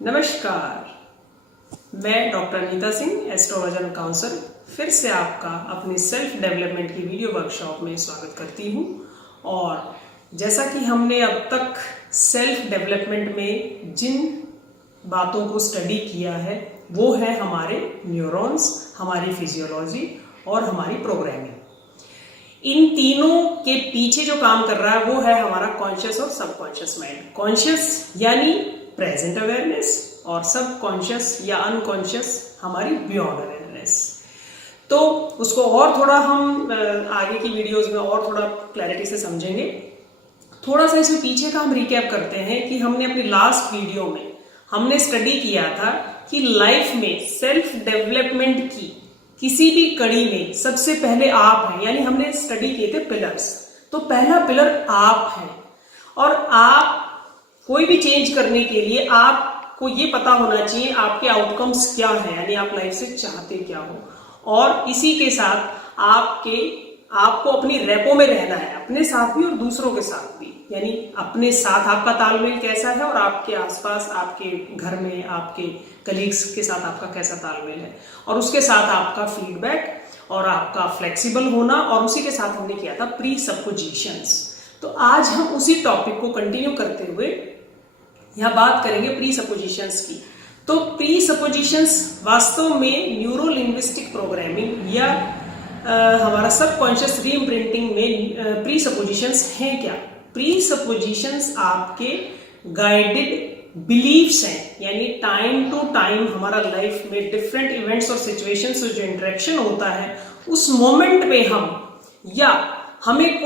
नमस्कार, मैं doctor Neeta Singh, astrologer counsellor, फिर से आपका अपनी सेल्फ डेवलपमेंट की वीडियो वर्कशॉप में स्वागत करती हूँ। और जैसा कि हमने अब तक सेल्फ डेवलपमेंट में जिन बातों को स्टडी किया है वो है हमारे न्यूरॉन्स, हमारी फिजियोलॉजी और हमारी प्रोग्रामिंग। इन तीनों के पीछे जो काम कर रहा है वो है हमारा कॉन्शियस और सबकॉन्शियस माइंड। कॉन्शियस यानी प्रेजेंट अवेयरनेस और सबकॉन्शियस या अनकॉन्शियस हमारी बियॉन्ड अवेयरनेस। तो उसको और थोड़ा हम आगे की वीडियोस में और थोड़ा क्लैरिटी से समझेंगे। थोड़ा सा इसमें पीछे का हम रिकैप करते हैं कि हमने अपनी लास्ट वीडियो में हमने स्टडी किया था कि लाइफ में सेल्फ डेवलपमेंट की किसी भी कड़ी में सबसे पहले आप हैं, यानी हमने स्टडी किए थे पिलर्स। तो पहला पिलर आप है और आप कोई भी चेंज करने के लिए आपको ये पता होना चाहिए आपके आउटकम्स क्या हैं, यानी आप लाइफ से चाहते क्या हो। और इसी के साथ आपको अपनी रेपो में रहना है, अपने साथ भी और दूसरों के साथ भी। यानी अपने साथ आपका तालमेल कैसा है और आपके आसपास, आपके घर में, आपके कलीग्स के साथ आपका कैसा तालमेल है, और उसके साथ आपका फीडबैक और आपका फ्लेक्सिबल होना। और उसी के साथ हमने किया था प्री सपोजिशंस। तो आज हम उसी टॉपिक को कंटिन्यू करते हुए यहाँ बात करेंगे प्री सपोजिशंस की। तो प्री सपोजिशंस वास्तव में न्यूरो लिंग्विस्टिक प्रोग्रामिंग या हमारा सबकॉन्शियस रीइम्प्रिंटिंग में प्री सपोजिशंस हैं क्या? प्री सपोजिशंस आपके गाइडेड बिलीव्स हैं, यानी टाइम टू टाइम हमारा लाइफ में डिफरेंट इवेंट्स और सिचुएशंस से जो इंटरेक्शन होता है उस मोमेंट में हमें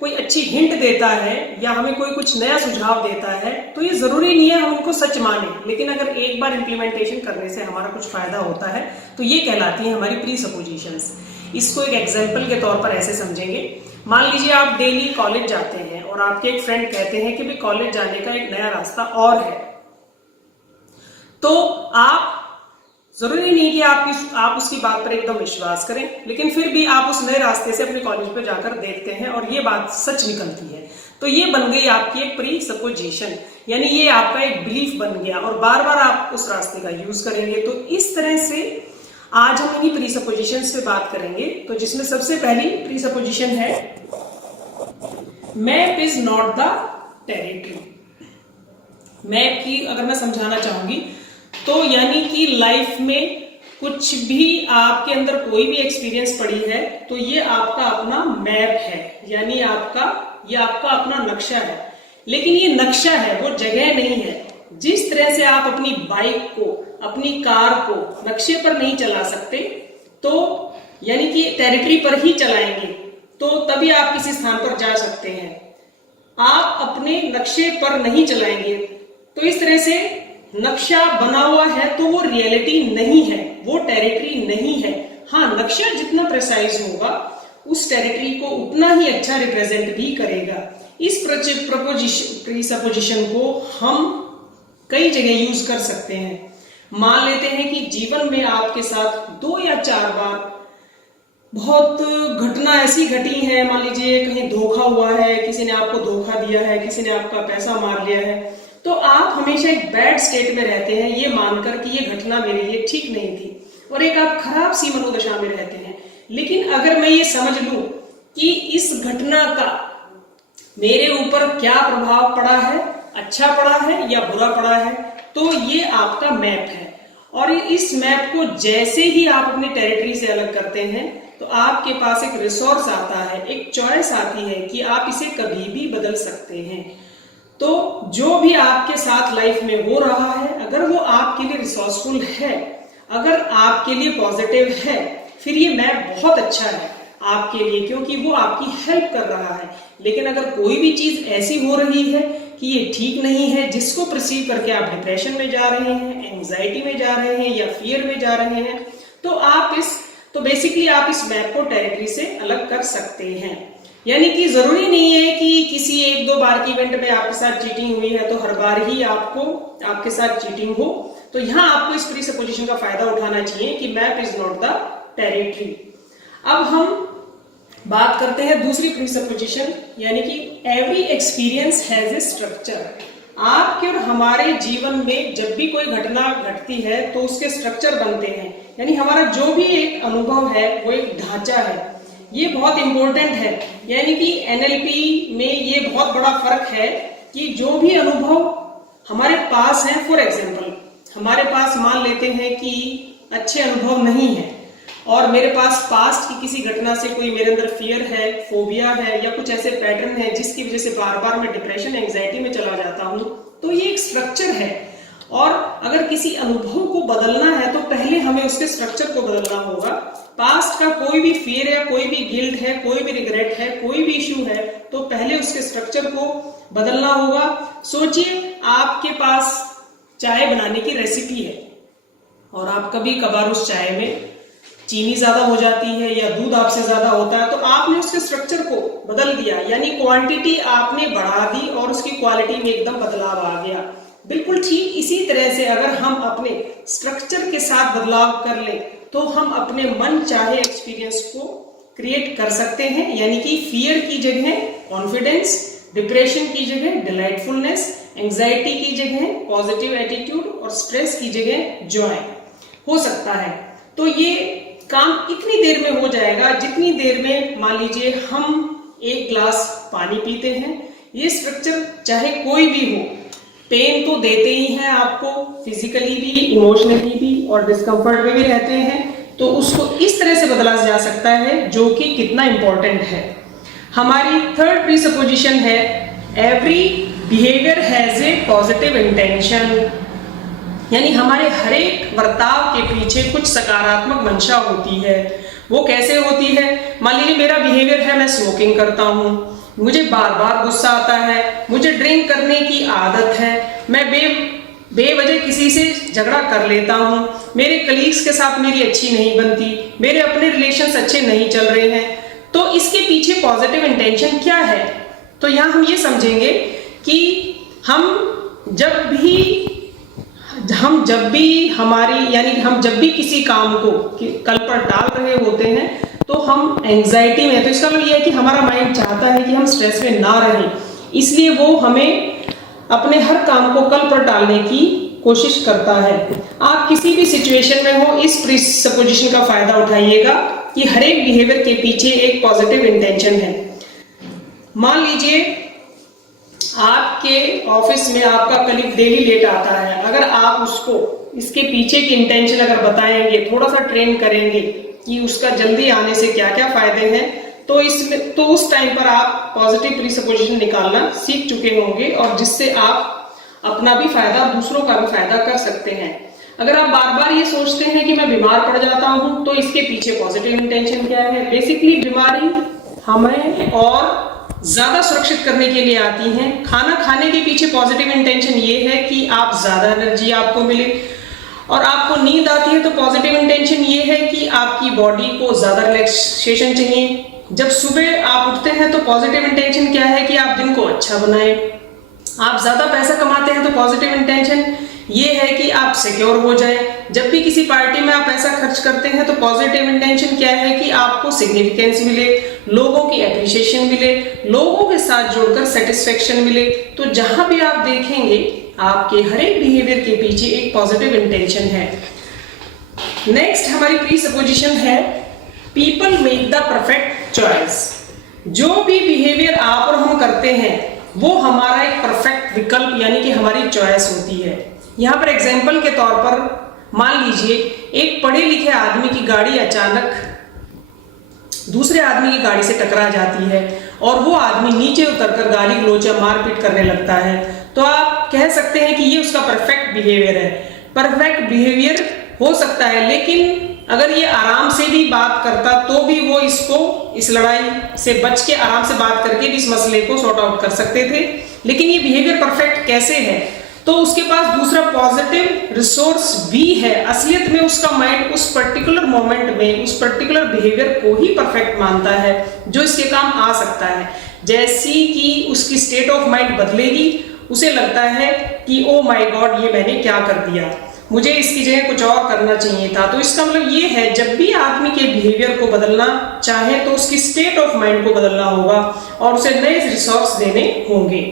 कोई अच्छी हिंट देता है या हमें कोई कुछ नया सुझाव देता है, तो ये जरूरी नहीं है हम उनको सच माने, लेकिन अगर एक बार इंप्लीमेंटेशन करने से हमारा कुछ फायदा होता है तो ये कहलाती है हमारी प्री सपोजिशंस। इसको एक एग्जाम्पल के तौर पर ऐसे समझेंगे। मान लीजिए आप डेली कॉलेज जाते हैं और आपके एक फ्रेंड कहते हैं कि भाई कॉलेज जाने का एक नया रास्ता और है। तो आप जरूरी नहीं कि आप उसकी बात पर एकदम विश्वास करें, लेकिन फिर भी आप उस नए रास्ते से अपने कॉलेज पे जाकर देखते हैं और ये बात सच निकलती है। तो ये बन गई आपकी एक प्री सपोजिशन, यानी ये आपका एक बिलीफ बन गया और बार बार आप उस रास्ते का यूज करेंगे। तो इस तरह से आज हम इन्हीं प्री सपोजिशंस पे बात करेंगे। तो जिसमें सबसे पहली प्री सपोजिशन है map is not the territory. Map की अगर मैं समझाना चाहूंगी तो यानी कि लाइफ में कुछ भी आपके अंदर कोई भी एक्सपीरियंस पड़ी है तो ये आपका अपना मैप है, यानी ये आपका अपना नक्शा है। लेकिन ये नक्शा है, वो जगह नहीं है। जिस तरह से आप अपनी बाइक को, अपनी कार को नक्शे पर नहीं चला सकते, तो यानी कि टेरिटरी पर ही चलाएंगे तो तभी आप किसी स्थान पर जा सकते हैं। आप अपने नक्शे पर नहीं चलाएंगे तो इस तरह से नक्शा बना हुआ है तो वो रियलिटी नहीं है, वो टेरिटरी नहीं है। हाँ, नक्शा जितना प्रिसाइज होगा उस टेरिटरी को उतना ही अच्छा रिप्रेजेंट भी करेगा। इस प्री सपोजिशन को हम कई जगह यूज कर सकते हैं। मान लेते हैं कि जीवन में आपके साथ 2 या 4 बार बहुत घटना ऐसी घटी है, मान लीजिए कहीं धोखा हुआ है, किसी ने आपको धोखा दिया है, किसी ने आपका पैसा मार लिया है, तो आप हमेशा एक बैड स्टेट में रहते हैं ये मानकर कि ये घटना मेरे लिए ठीक नहीं थी, और एक आप खराब सी मनोदशा में रहते हैं। लेकिन अगर मैं ये समझ लूं कि इस घटना का मेरे ऊपर क्या प्रभाव पड़ा है, अच्छा पड़ा है या बुरा पड़ा है, तो ये आपका मैप है। और इस मैप को जैसे ही आप अपने टेरिटरी से अलग करते हैं तो आपके पास एक रिसोर्स आता है, एक चॉइस आती है कि आप इसे कभी भी बदल सकते हैं। तो जो भी आपके साथ लाइफ में हो रहा है, अगर वो आपके लिए रिसोर्सफुल है, अगर आपके लिए पॉजिटिव है, फिर ये मैप बहुत अच्छा है आपके लिए, क्योंकि वो आपकी हेल्प कर रहा है। लेकिन अगर कोई भी चीज ऐसी हो रही है कि ये ठीक नहीं है, जिसको परसीव करके आप डिप्रेशन में जा रहे हैं, एंजाइटी में जा रहे हैं या फियर में जा रहे हैं, तो बेसिकली आप इस मैप को टेरिटरी से अलग कर सकते हैं। यानी कि जरूरी नहीं है कि किसी 1-2 बार की इवेंट में आपके साथ चीटिंग हुई है तो हर बार ही आपके साथ चीटिंग हो। तो यहाँ आपको इस प्री सपोजिशन का फायदा उठाना चाहिए कि map is not the territory. अब हम बात करते हैं दूसरी प्री सपोजिशन, यानी कि every experience has a structure. आपके और हमारे जीवन में जब भी कोई घटना घटती है तो उसके स्ट्रक्चर बनते हैं, यानी हमारा जो भी एक अनुभव है वो एक ढांचा है। ये बहुत इंपॉर्टेंट है, यानी कि एनएलपी में ये बहुत बड़ा फर्क है कि जो भी अनुभव हमारे पास है, फॉर एग्जाम्पल हमारे पास मान लेते हैं कि अच्छे अनुभव नहीं है और मेरे पास पास्ट की किसी घटना से कोई मेरे अंदर फियर है, फोबिया है या कुछ ऐसे पैटर्न है जिसकी वजह से बार बार मैं डिप्रेशन एंजाइटी में चला जाता हूं, तो ये एक स्ट्रक्चर है। और अगर किसी अनुभव को बदलना है तो पहले हमें उसके स्ट्रक्चर को बदलना होगा। पास्ट का कोई भी फियर है, कोई भी गिल्ट है, कोई भी रिग्रेट है, कोई भी इश्यू है, तो पहले उसके स्ट्रक्चर को बदलना होगा। सोचिए आपके पास चाय बनाने की रेसिपी है और आप कभी कभार उस चाय में चीनी ज्यादा हो जाती है या दूध आपसे ज्यादा होता है, तो आपने उसके स्ट्रक्चर को बदल दिया, यानी क्वांटिटी आपने बढ़ा दी और उसकी क्वालिटी में एकदम बदलाव आ गया। बिल्कुल ठीक इसी तरह से अगर हम अपने स्ट्रक्चर के साथ बदलाव कर ले तो हम अपने मन चाहे एक्सपीरियंस को क्रिएट कर सकते हैं, यानी कि फियर की जगह कॉन्फिडेंस, डिप्रेशन की जगह डिलाइटफुलनेस, एंजाइटी की जगह पॉजिटिव एटीट्यूड और स्ट्रेस की जगह जॉय हो सकता है। तो ये काम इतनी देर में हो जाएगा जितनी देर में मान लीजिए हम एक ग्लास पानी पीते हैं। ये स्ट्रक्चर चाहे कोई भी हो, पेन तो देते ही हैं आपको, फिजिकली भी, इमोशनली भी और डिस्कम्फर्ट में भी रहते हैं, तो उसको इस तरह से बदला जा सकता है, जो कि कितना इंपॉर्टेंट है। हमारी थर्ड प्रीसपोजिशन है every behaviour has a positive intention, यानी हमारे हर एक बर्ताव के पीछे कुछ सकारात्मक मंशा होती है। वो कैसे होती है? मान लीजिए मेरा बिहेवियर है, मैं स्मोकिंग करता हूँ, मुझे बार बार गुस्सा आता है, मुझे ड्रिंक करने की आदत है, मैं बेवजह किसी से झगड़ा कर लेता हूँ, मेरे कलीग्स के साथ मेरी अच्छी नहीं बनती, मेरे अपने रिलेशंस अच्छे नहीं चल रहे हैं, तो इसके पीछे पॉजिटिव इंटेंशन क्या है? तो यहाँ हम ये समझेंगे कि हम जब भी किसी काम को कल पर टाल रहे होते हैं तो हम एंजाइटी में, तो इसका मतलब ये है कि हमारा माइंड चाहता है कि हम स्ट्रेस में ना रहें, इसलिए वो हमें अपने हर काम को कल पर टालने की कोशिश करता है। आप किसी भी सिचुएशन में हो, इस प्रीसपोजिशन का फायदा उठाइएगा कि हर एक बिहेवियर के पीछे एक पॉजिटिव इंटेंशन है। मान लीजिए आपके ऑफिस में आपका कलीग डेली लेट आता है, अगर आप उसको इसके पीछे की इंटेंशन अगर बताएंगे, थोड़ा सा ट्रेन करेंगे कि उसका जल्दी आने से क्या क्या फायदे हैं, तो उस टाइम पर आप पॉजिटिव प्रीसपोजिशन निकालना सीख चुके होंगे और जिससे आप अपना भी फायदा, दूसरों का भी फायदा कर सकते हैं। अगर आप बार बार ये सोचते हैं कि मैं बीमार पड़ जाता हूं, तो इसके पीछे पॉजिटिव इंटेंशन क्या है? बेसिकली बीमारी हमें और ज्यादा सुरक्षित करने के लिए आती हैं। खाना खाने के पीछे पॉजिटिव इंटेंशन ये है कि आप ज्यादा एनर्जी आपको मिले, और आपको नींद आती है तो पॉजिटिव इंटेंशन ये है कि आपकी बॉडी को ज्यादा रिलैक्सेशन चाहिए। जब सुबह आप उठते हैं तो पॉजिटिव इंटेंशन क्या है कि आप दिन को अच्छा बनाएं। आप ज्यादा पैसा कमाते हैं तो पॉजिटिव इंटेंशन ये है कि आप सिक्योर हो जाएं। जब भी किसी पार्टी में आप पैसा खर्च करते हैं तो पॉजिटिव इंटेंशन क्या है कि आपको सिग्निफिकेंस मिले, लोगों की एप्रिसिएशन मिले, लोगों के साथ जुड़कर सेटिस्फेक्शन मिले। तो जहां भी आप देखेंगे आपके हर एक बिहेवियर के पीछे एक पॉजिटिव इंटेंशन है। नेक्स्ट हमारी प्रीसपोजिशन है people make the perfect choice. जो भी बिहेवियर आप और हम करते हैं वो हमारा एक परफेक्ट विकल्प यानी कि हमारी चॉइस होती है। यहाँ पर एग्जाम्पल के तौर पर मान लीजिए एक पढ़े लिखे आदमी की गाड़ी अचानक दूसरे आदमी की गाड़ी से टकरा जाती है और वो आदमी नीचे उतरकर गाली गलौज मारपीट करने लगता है, तो आप कह सकते हैं कि ये उसका परफेक्ट बिहेवियर है। परफेक्ट बिहेवियर हो सकता है, लेकिन अगर ये आराम से भी बात करता तो भी वो इस लड़ाई से बच के आराम से बात करके भी इस मसले को सॉर्ट आउट कर सकते थे। लेकिन ये बिहेवियर परफेक्ट कैसे है? तो उसके पास दूसरा पॉजिटिव रिसोर्स भी है। असलियत में उसका माइंड उस पर्टिकुलर मोमेंट में उस पर्टिकुलर बिहेवियर को ही परफेक्ट मानता है जो इसके काम आ सकता है। जैसी कि उसकी स्टेट ऑफ माइंड बदलेगी, उसे लगता है कि ओ माय गॉड, ये मैंने क्या कर दिया, मुझे इसकी जगह कुछ और करना चाहिए था। तो इसका मतलब ये है जब भी आदमी के बिहेवियर को बदलना चाहे तो उसकी स्टेट ऑफ माइंड को बदलना होगा और उसे नए रिसोर्स देने होंगे।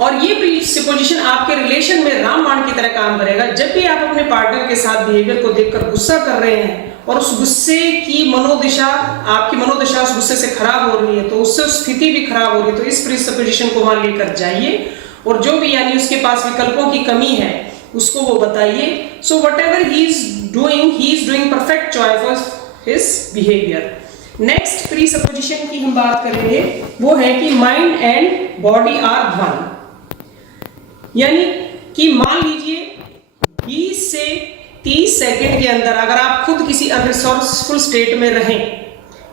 और ये प्रीसपोजिशन आपके रिलेशन में रामबाण की तरह काम करेगा। जब भी आप अपने पार्टनर के साथ बिहेवियर को देखकर गुस्सा कर रहे हैं और उस गुस्से की मनोदशा, आपकी मनोदशा उस गुस्से से खराब हो रही है, तो उससे स्थिति भी खराब हो रही है, तो इस प्रीसपोजिशन को वहां लेकर जाइए और जो भी यानी उसके पास विकल्पों की कमी है उसको वो बताइए। So whatever he is doing perfect choice for his behaviour. Next presupposition की हम बात करेंगे, वो है कि mind and body are one. यानी कि मान लीजिए 20 से 30 सेकंड के अंदर अगर आप खुद किसी अनरिसोर्सफुल स्टेट में रहें,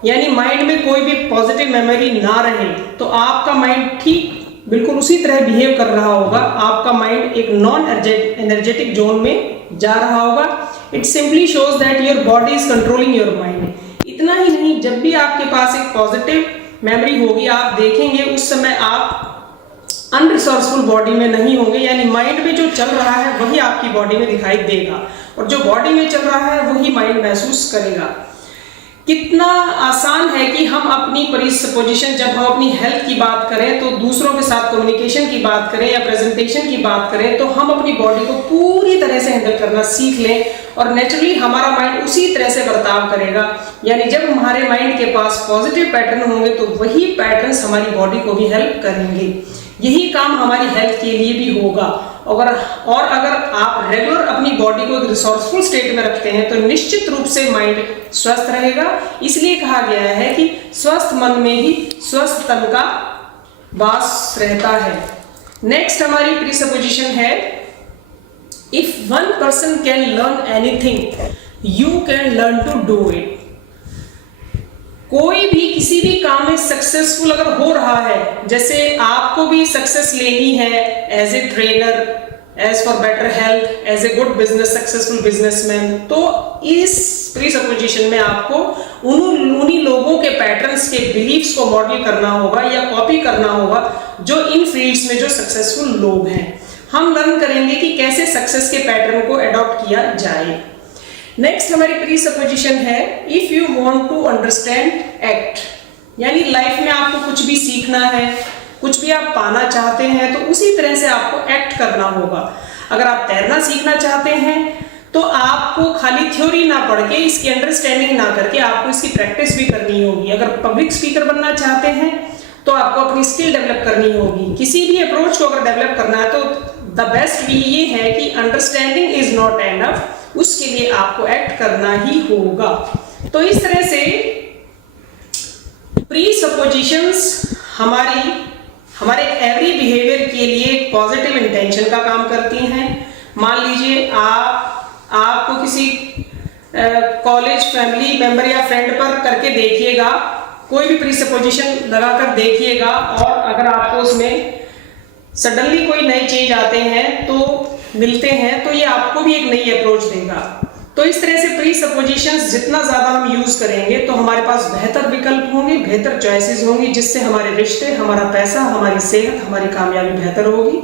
यानी माइंड में कोई भी पॉजिटिव मेमोरी ना रहे, तो आपका माइंड ठीक बिल्कुल उसी तरह बिहेव कर रहा होगा। आपका माइंड एक नॉन एनर्जेटिक जोन में जा रहा होगा। It simply shows that your body is controlling your mind. इतना ही नहीं, जब भी आपके पास एक पॉजिटिव मेमोरी होगी, आप देखेंगे उस समय आप अनरिसोर्सफुल बॉडी में नहीं होंगे, यानी माइंड में जो चल रहा है वही आपकी बॉडी में दिखाई देगा और जो बॉडी में चल रहा है वही माइंड महसूस करेगा। कितना आसान है कि हम अपनी प्रीसपोजिशन, जब हम अपनी हेल्थ की बात करें तो दूसरों के साथ कम्युनिकेशन की बात करें या प्रेजेंटेशन की बात करें, तो हम अपनी बॉडी को पूरी तरह से हैंडल करना सीख लें और नेचुरली हमारा माइंड उसी तरह से बर्ताव करेगा। यानी जब हमारे माइंड के पास पॉजिटिव पैटर्न होंगे तो वही पैटर्न्स हमारी बॉडी को भी हेल्प करेंगे। यही काम हमारी हेल्थ के लिए भी होगा। अगर आप रेगुलर अपनी बॉडी को रिसोर्सफुल स्टेट में रखते हैं तो निश्चित रूप से माइंड स्वस्थ रहेगा। इसलिए कहा गया है कि स्वस्थ मन में ही स्वस्थ तन का वास रहता है। नेक्स्ट हमारी प्रीसपोजिशन है, if one person can learn anything you can learn to do it. कोई भी किसी भी काम में सक्सेसफुल अगर हो रहा है, जैसे आपको भी सक्सेस लेनी है as a trainer, as for better health, as a good business successful businessman, तो इस प्रीसपोजिशन में आपको उन्हीं लोगों के पैटर्न्स के बिलीफ्स को मॉडल करना होगा या कॉपी करना होगा जो इन फील्ड्स में जो सक्सेसफुल लोग हैं। हम लर्न करेंगे कि कैसे सक्सेस के पैटर्न को अडॉप्ट किया जाए। नेक्स्ट हमारी प्रीसपोजिशन है, if you want to understand act. यानी लाइफ में आपको कुछ भी सीखना है, कुछ भी आप पाना चाहते हैं तो उसी तरह से आपको एक्ट करना होगा। अगर आप तैरना सीखना चाहते हैं तो आपको खाली थ्योरी ना पढ़ के, इसकी अंडरस्टैंडिंग ना करके आपको इसकी प्रैक्टिस भी करनी होगी। अगर पब्लिक स्पीकर बनना चाहते हैं तो आपको अपनी स्किल डेवलप करनी होगी। किसी भी अप्रोच को अगर डेवलप करना है तो द बेस्ट वे ये है कि अंडरस्टैंडिंग इज नॉट एनफ, उसके लिए आपको एक्ट करना ही होगा। तो इस तरह से प्रीसपोजिशंस हमारे एवरी बिहेवियर के लिए एक पॉजिटिव इंटेंशन का काम करती हैं। मान लीजिए आपको किसी कॉलेज फैमिली मेंबर या फ्रेंड पर करके देखिएगा, कोई भी प्रीसपोजिशन लगाकर देखिएगा और अगर आपको उसमें सडनली कोई नए चेंज आते हैं तो मिलते हैं तो ये आपको भी एक नई अप्रोच देगा। तो इस तरह से प्रीसपोजिशंस जितना ज्यादा हम यूज करेंगे तो हमारे पास बेहतर विकल्प होंगे, बेहतर चॉइसेस होंगी, जिससे हमारे रिश्ते, हमारा पैसा, हमारी सेहत, हमारी कामयाबी बेहतर होगी।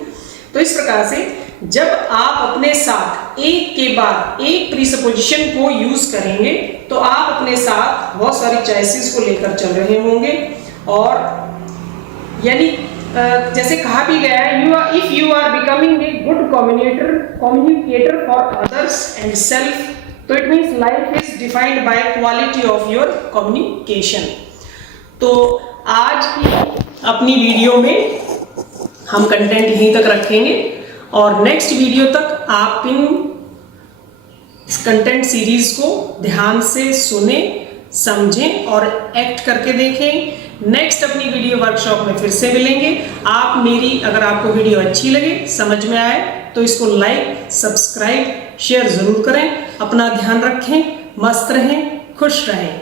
तो इस प्रकार से जब आप अपने साथ एक के बाद एक प्रीसपोजिशन को यूज करेंगे तो आप अपने साथ बहुत सारी चॉइसेस को लेकर चल रहे होंगे। और यानी जैसे कहा भी गया है, if you are becoming a good communicator for others and self, तो it means life is defined by quality of your communication. तो आज की अपनी वीडियो में हम कंटेंट यहीं तक रखेंगे और नेक्स्ट वीडियो तक आप इस कंटेंट सीरीज को ध्यान से सुने, समझें और एक्ट करके देखें। नेक्स्ट अपनी वीडियो वर्कशॉप में फिर से मिलेंगे। अगर आपको वीडियो अच्छी लगे, समझ में आए तो इसको लाइक, सब्सक्राइब, शेयर जरूर करें। अपना ध्यान रखें, मस्त रहें, खुश रहें।